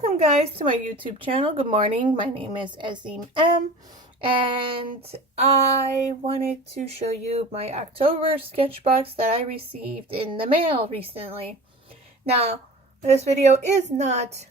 Welcome guys to my YouTube channel. Good morning. My name is Azim M. And I wanted to show you my October sketchbox that I received in the mail recently. Now, this video is not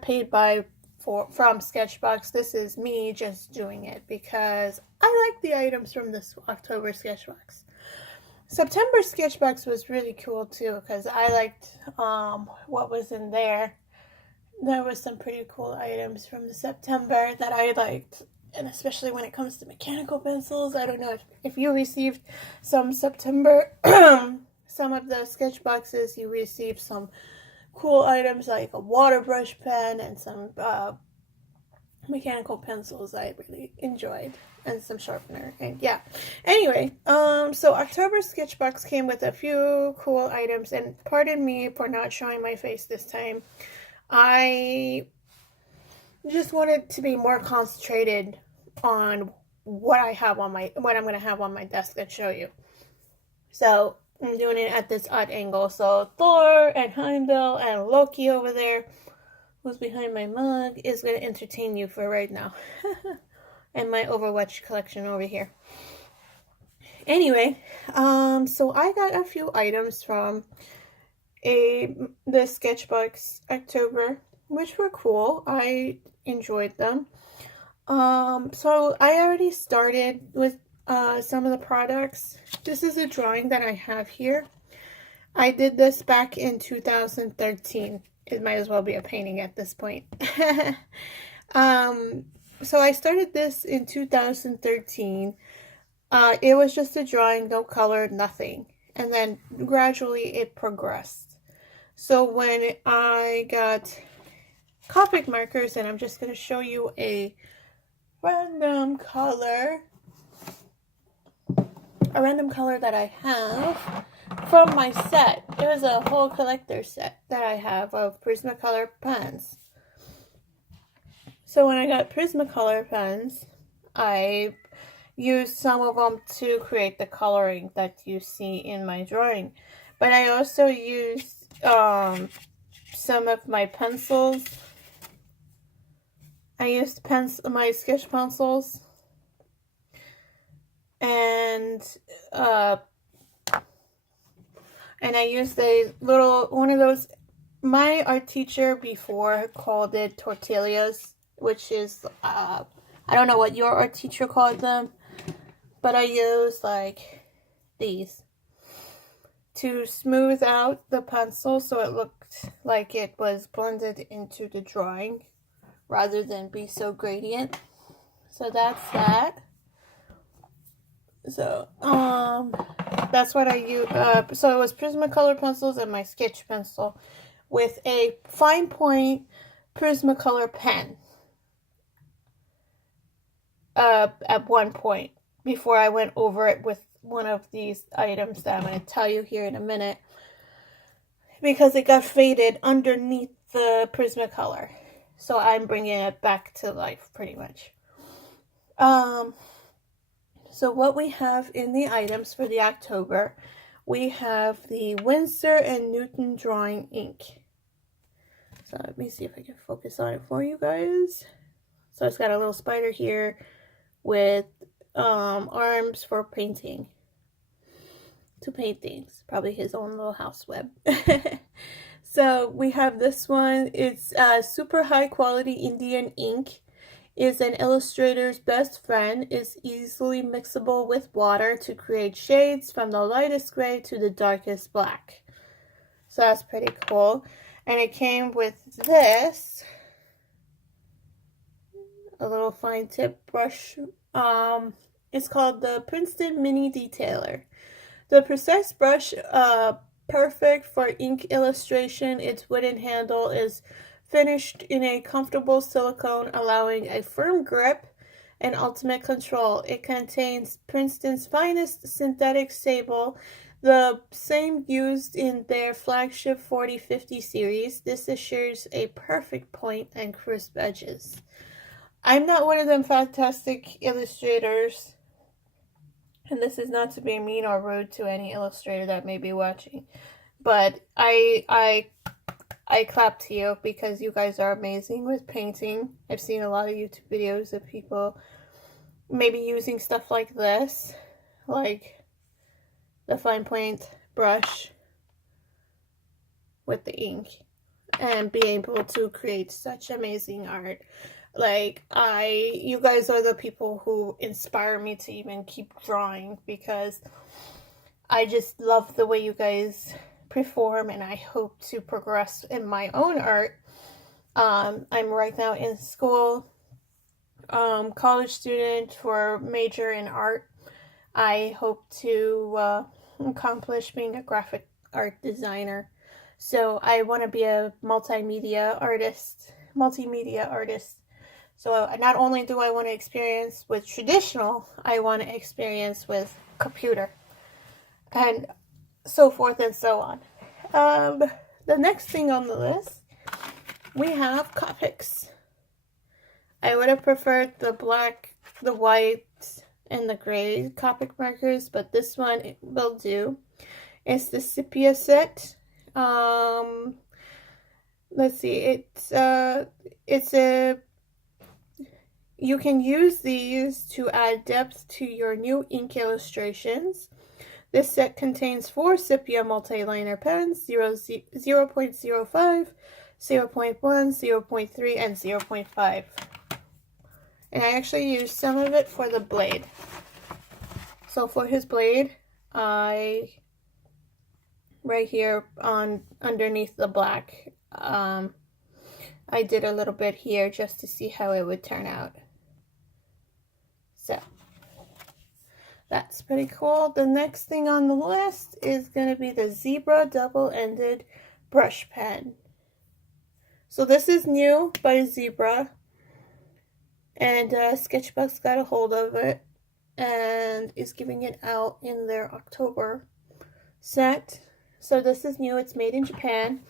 paid from Sketchbox. This is me just doing it because I like the items from this October sketchbox. September sketchbox was really cool too because I liked what was in there. There was some pretty cool items from the September that I liked, and especially when it comes to mechanical pencils. I don't know if you received some September some of the sketch boxes. You received some cool items like a water brush pen and some mechanical pencils I really enjoyed, and some sharpener, and yeah. Anyway, so October sketchbox came with a few cool items, and pardon me for not showing my face this time. I just wanted to be more concentrated on what I'm going to have on my desk and show you. So I'm doing it at this odd angle. So Thor and Heimdall and Loki over there, who's behind my mug, is going to entertain you for right now. And my Overwatch collection over here. Anyway, so I got a few items from the Sketchbox October, which were cool. I enjoyed them. So I already started with some of the products. This is a drawing that I have here. I did this back in 2013. It might as well be a painting at this point. So I started this in 2013. It was just a drawing, no color, nothing. And then gradually it progressed. So when I got Copic markers, and I'm just going to show you a random color that I have from my set. It was a whole collector set that I have of Prismacolor pens. So when I got Prismacolor pens, I used some of them to create the coloring that you see in my drawing. But I also used some of my pencils. I used my sketch pencils, and I used a little one of those. My art teacher before called it tortillas, which is I don't know what your art teacher called them, but I used like these to smooth out the pencil so it looked like it was blended into the drawing rather than be so gradient. So that's that. So that's what I used. So it was Prismacolor pencils and my sketch pencil with a fine point Prismacolor pen at one point before I went over it with one of these items that I'm going to tell you here in a minute, because it got faded underneath the Prismacolor. So I'm bringing it back to life pretty much. So what we have in the items for the October, we have the Winsor & Newton drawing ink. So let me see if I can focus on it for you guys. So it's got a little spider here with arms for painting. To paint things. Probably his own little house web. So we have this one. It's super high quality Indian ink. Is an illustrator's best friend. Is easily mixable with water to create shades from the lightest gray to the darkest black. So that's pretty cool. And it came with this, a little fine tip brush. It's called the Princeton Mini Detailer. The precise brush, perfect for ink illustration. Its wooden handle is finished in a comfortable silicone, allowing a firm grip and ultimate control. It contains Princeton's finest synthetic sable, the same used in their flagship 4050 series. This assures a perfect point and crisp edges. I'm not one of them fantastic illustrators, and this is not to be mean or rude to any illustrator that may be watching, but I I clap to you because you guys are amazing with painting. I've seen a lot of YouTube videos of people maybe using stuff like this, like the fine point brush with the ink, and being able to create such amazing art. Like, you guys are the people who inspire me to even keep drawing, because I just love the way you guys perform, and I hope to progress in my own art. I'm right now in school, college student for major in art. I hope to accomplish being a graphic art designer. So I want to be a multimedia artist. So not only do I want to experience with traditional, I want to experience with computer, and so forth and so on. The next thing on the list, we have Copics. I would have preferred the black, the white, and the gray Copic markers, but this one will do. It's the sepia set. Let's see, you can use these to add depth to your new ink illustrations. This set contains 4 sepia multi-liner pens, 0.05, 0.1, 0.3, and 0.5. And I actually used some of it for the blade. So for his blade, right here on underneath the black, I did a little bit here just to see how it would turn out. So that's pretty cool. The next thing on the list is going to be the Zebra double-ended brush pen. So this is new by Zebra, and Sketchbox got a hold of it and is giving it out in their October set. So this is new. It's made in Japan.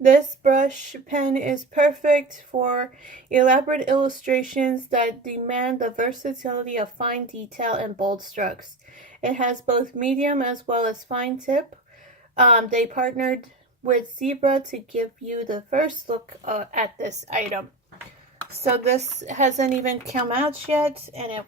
This brush pen is perfect for elaborate illustrations that demand the versatility of fine detail and bold strokes. It has both medium as well as fine tip. They partnered with Zebra to give you the first look at this item. So this hasn't even come out yet, and it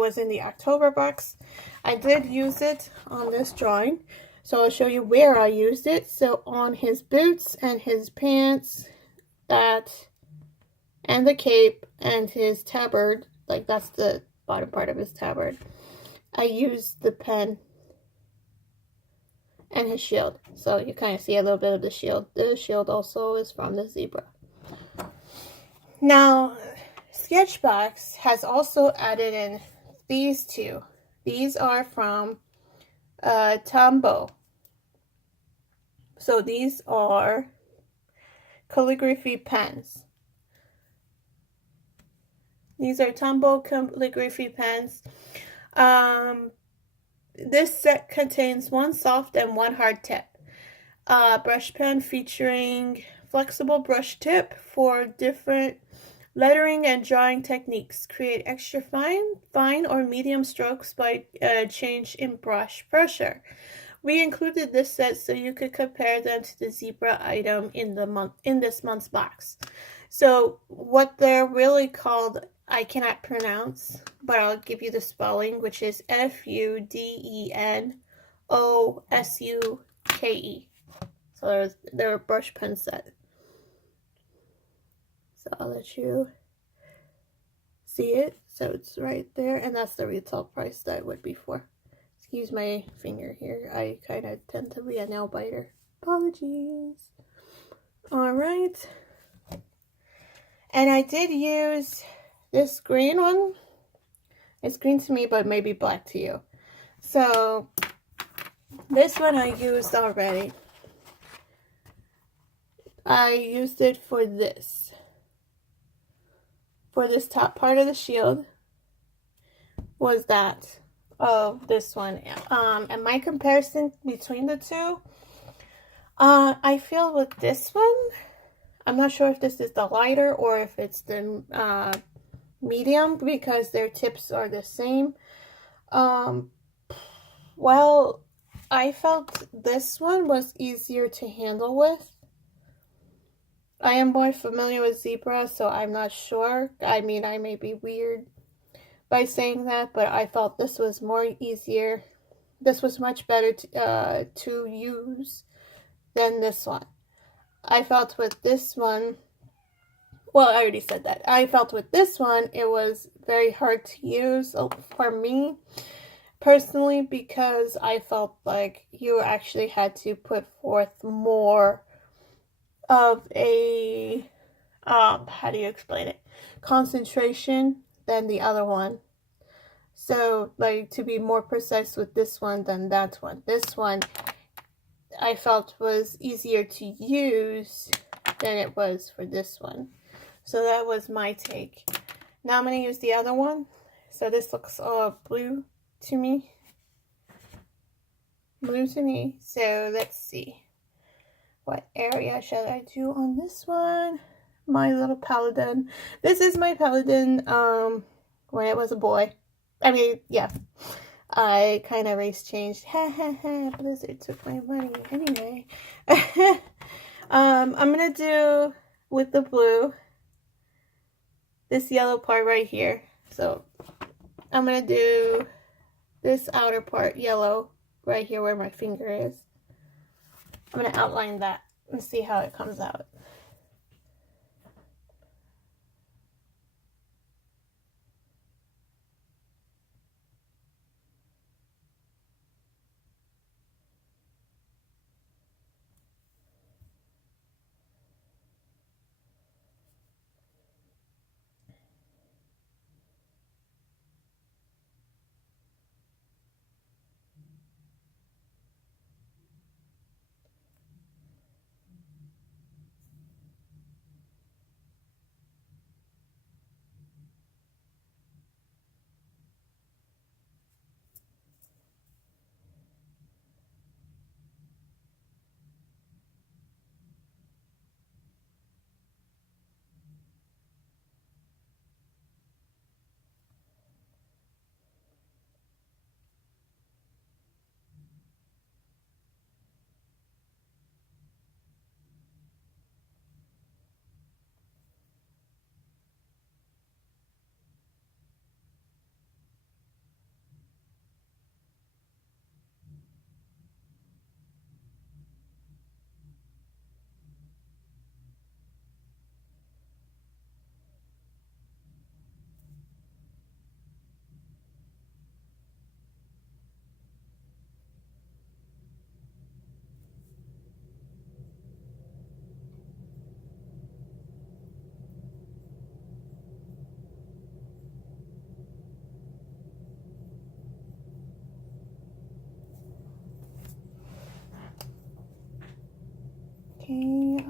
was in the October box. I did use it on this drawing, so I'll show you where I used it. So on his boots and his pants, and the cape and his tabard, like that's the bottom part of his tabard, I used the pen, and his shield. So you kind of see a little bit of the shield. The shield also is from the Zebra. Now, Sketchbox has also added in these two. These are from Tombow. So these are calligraphy pens. These are Tombow calligraphy pens. This set contains 1 soft and 1 hard tip. Brush pen featuring flexible brush tip for different lettering and drawing techniques. Create extra fine or medium strokes by change in brush pressure. We included this set so you could compare them to the Zebra item in this month's box. So what they're really called, I cannot pronounce, but I'll give you the spelling, which is Fudenousuke. So they're a brush pen set. So I'll let you see it. So it's right there, and that's the retail price that it would be for. Excuse my finger here. I kind of tend to be a nail biter. Apologies. Alright. And I did use this green one. It's green to me, but maybe black to you. So this one I used already. I used it for this. For this top part of the shield was that of this one. And my comparison between the two, I feel with this one, I'm not sure if this is the lighter or if it's the medium, because their tips are the same. Well, I felt this one was easier to handle with. I am more familiar with zebra, so I'm not sure. I mean, I may be weird by saying that, but I felt this was more easier. This was much better to use than this one. I felt with this one, well, I already said that. I felt with this one, it was very hard to use for me personally, because I felt like you actually had to put forth more of a, how do you explain it? Concentration than the other one. So, like, to be more precise with this one than that one. This one, I felt was easier to use than it was for this one. So that was my take. Now I'm going to use the other one. So this looks blue to me. Blue to me. So let's see. What area should I do on this one? My little paladin. This is my paladin when it was a boy. I mean, yeah. I kind of race changed. Ha ha ha. Blizzard took my money. Anyway. I'm going to do with the blue this yellow part right here. So I'm going to do this outer part yellow right here where my finger is. I'm going to outline that and see how it comes out. Okay,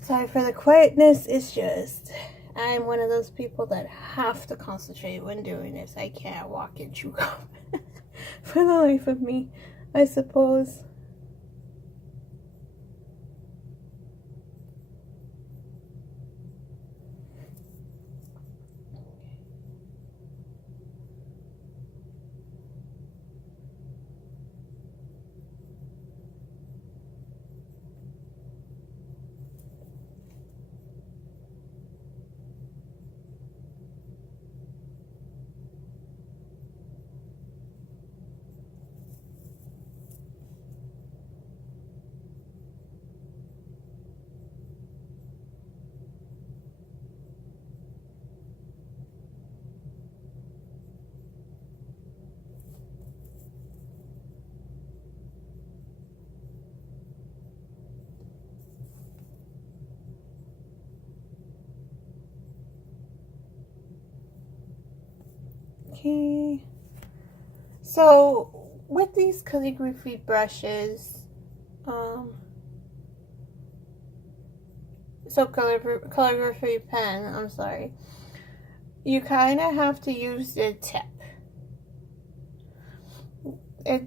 sorry for the quietness. It's just, I'm one of those people that have to concentrate when doing this. I can't walk and chew gum for the life of me, I suppose. Okay, so with these calligraphy brushes, calligraphy pen, I'm sorry, you kind of have to use the tip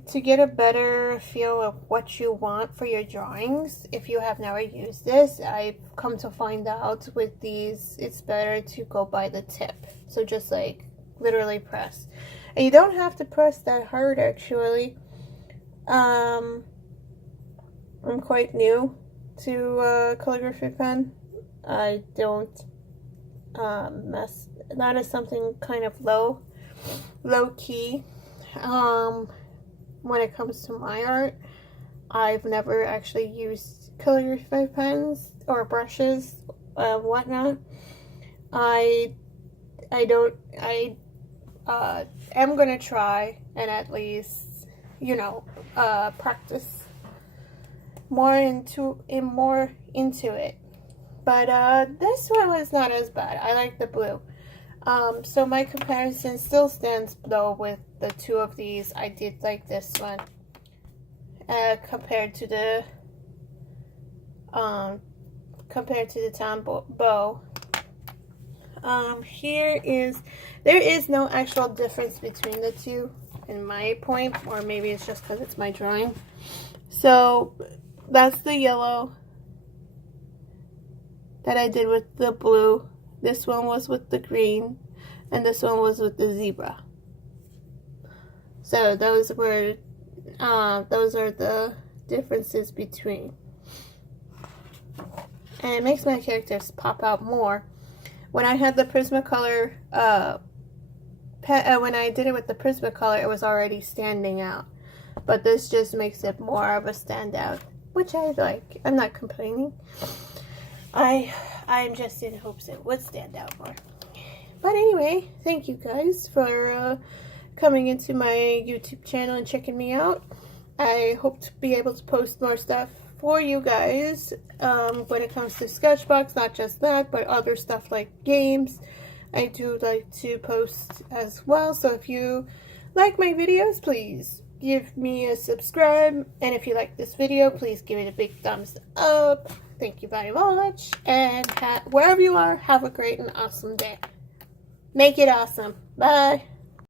to get a better feel of what you want for your drawings. If you have never used this, I've come to find out with these, it's better to go by the tip. So just like literally press. And you don't have to press that hard actually. I'm quite new to calligraphy pen. I don't mess. That is something kind of low key. When it comes to my art, I've never actually used calligraphy pens or brushes, whatnot. I am gonna try and at least, you know, practice more into it. But this one was not as bad. I like the blue. So my comparison still stands though with the two of these. I did like this one compared to the town bow. There is no actual difference between the two in my point, or maybe it's just because it's my drawing. So that's the yellow that I did with the blue. This one was with the green, and this one was with the zebra. So those are the differences between. And it makes my characters pop out more. When I had the Prismacolor, when I did it with the Prismacolor, it was already standing out. But this just makes it more of a standout, which I like. I'm not complaining. I'm just in hopes it would stand out more. But anyway, thank you guys for coming into my YouTube channel and checking me out. I hope to be able to post more stuff for you guys when it comes to Sketchbox, not just that, but other stuff like games. I do like to post as well, so if you like my videos, please give me a subscribe, and if you like this video, please give it a big thumbs up. Thank you very much, and wherever you are, have a great and awesome day. Make it awesome. Bye.